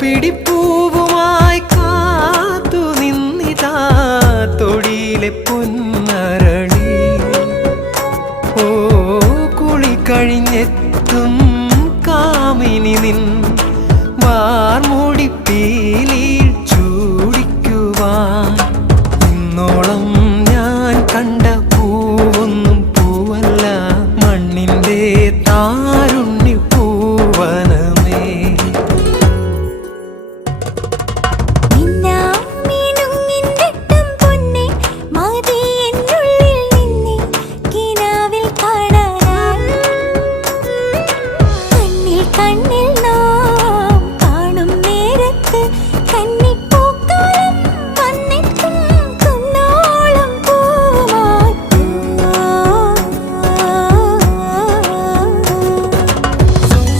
പിടിപ്പൂവുമായി കാത്തു നിന്നിതാ തൊടിയിലെ പൊന്നരളി. ഓ കുളി കഴിഞ്ഞെത്തും കാമിനി നിൻ വാർമുടിപ്പീലിൽ ചൂടിക്കുവാൻ ഇന്നോളം ഞാൻ കണ്ട